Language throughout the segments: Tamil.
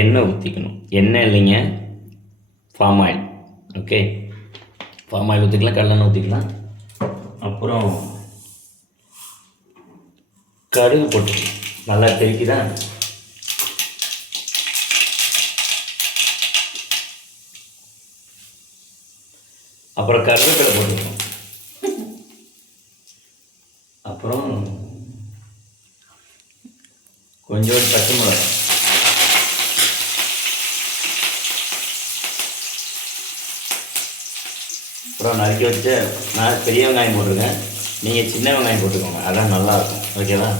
எண்ணெய் ஊற்றிக்கணும். எண்ணெய் இல்லைங்க, palm oil. Okay, palm oil ஊற்றிக்கலாம், கடலெண்ணெய் ஊற்றிக்கலாம். அப்புறம் கடுகு போட்டுக்கலாம். நல்லா தெளிக்குதான். அப்புறம் கருவேப்பிலை போட்டுக்கணும். அப்புறம் கொஞ்சோண்டு பச்சை மிளகாய், அப்புறம் நறுக்கி வச்ச நான் பெரிய வெங்காயம் போட்டிருக்கேன், நீங்கள் சின்ன வெங்காயம் போட்டுக்கோங்க, அதான் நல்லாயிருக்கும். ஓகேவா?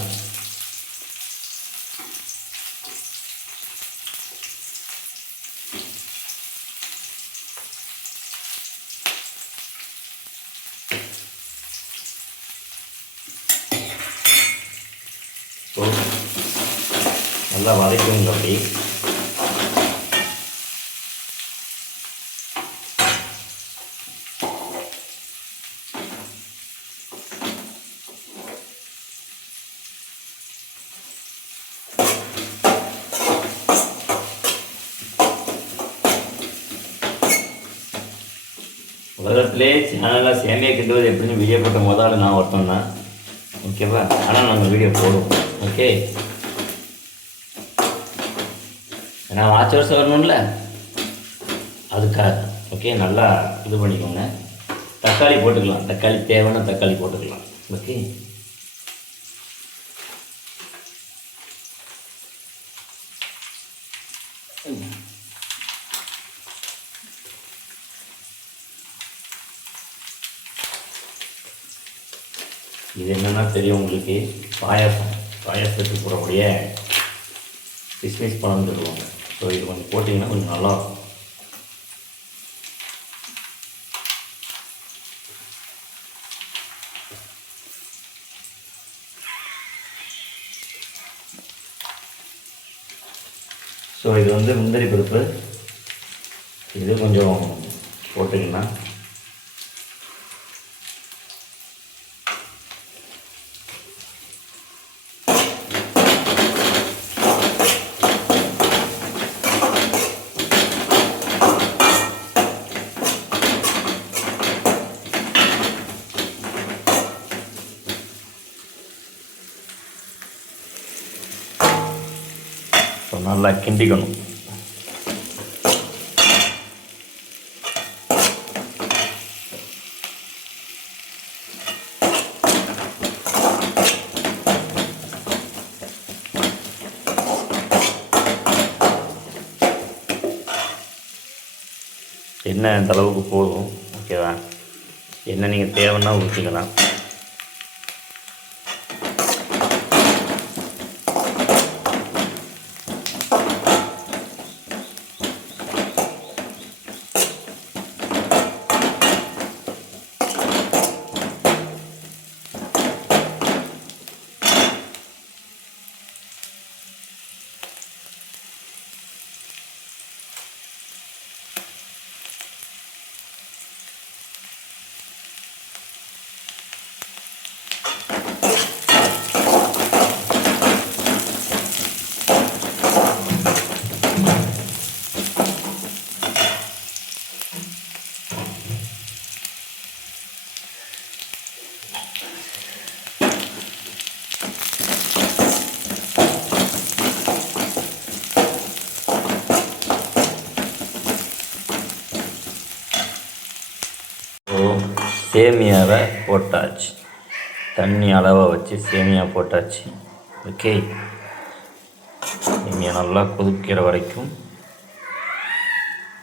ஸோ நல்லா வதக்குங்க. அப்படி உலகத்திலே சேனலில் சேமியா கிண்டுவது எப்படின்னு வீடியோ போட்ட முதல்ல நான் ஒருத்தன் தான். ஓகேவா? ஆனால் நாங்கள் வீடியோ போடுவோம். ஓகே, ஏன்னா வாட்ச் வருஷம் வரணும்ல, அதுக்காக. ஓகே, நல்லா இது பண்ணிக்கோங்க. தக்காளி போட்டுக்கலாம், தக்காளி தேவைன்னா தக்காளி போட்டுக்கலாம். ஓகே, இது என்னென்னா தெரியும் உங்களுக்கு, பாயாசத்துக்கு போடக்கூடிய கிஸ்மிஸ் பழம்னு சொல்லுவாங்க. ஸோ இது கொஞ்சம் போட்டிங்கன்னா கொஞ்சம் நல்லாயிருக்கும். ஸோ இது முந்திரி பருப்பு, இது கொஞ்சம் போட்டுக்கலாம். நல்லா கிண்டிக்கணும். எண்ணெய் இந்த அளவுக்கு போதும். ஓகேவா? எண்ணெய் நீங்கள் தேவைன்னா ஊற்றிக்கலாம். சேமியாவை போட்டாச்சு, தண்ணி அளவை வச்சு சேமியா போட்டாச்சு. ஓகே, சேமியா நல்லா கொதிக்கிற வரைக்கும்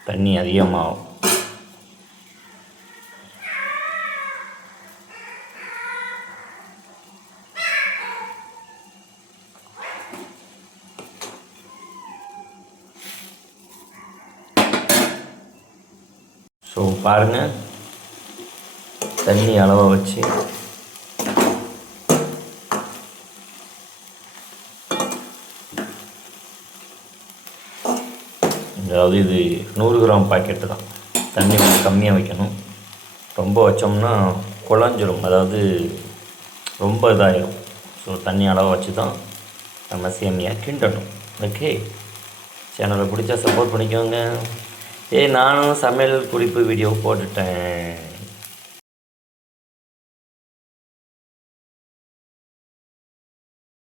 தண்ணி அதிகமாகும். ஸோ பாருங்கள், தண்ணி அளவை வச்சு அதாவது இது 100 கிராம் பாக்கெட்டு தான். தண்ணி கொஞ்சம் கம்மியாக வைக்கணும். ரொம்ப வச்சோம்னா குழஞ்சிரும், அதாவது ரொம்ப இதாகிடும். ஸோ தண்ணி அளவை வச்சு தான் நம்ம சேமியா கிண்டணும். ஓகே, சேனலை பிடிச்சா சப்போர்ட் பண்ணிக்கோங்க. நானும் சமையல் குறிப்பு வீடியோ போட்டுட்டேன்.